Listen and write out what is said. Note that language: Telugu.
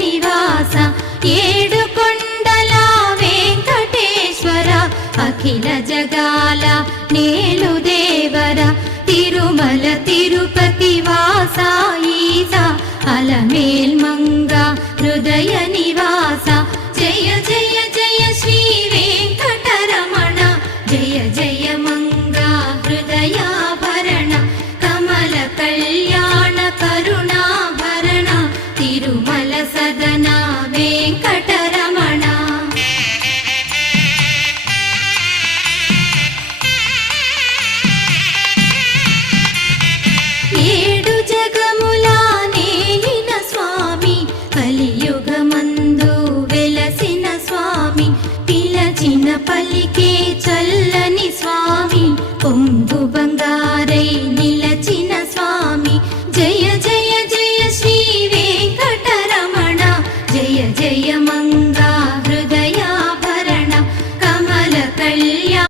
నివాస ఏడు కొండల వెంకటేశ్వర అఖిల జగాల నేలు దేవర తిరుమల తిరుపతి వాస ఈస అలమేల్ మంగ హృదయ నివాస జయ జయ జయ శ్రీ వెంకటరమణ జయ జయ మంగ హృదయాభరణ కమల కళ్యాణ కరుణాభరణ తిరుమల సదన వెంకటరమణ ఏడు జగముల నేలిన స్వామి కలియుగమందు వెలసిన స్వామి పిలచిన పలికే చల్లని స్వామి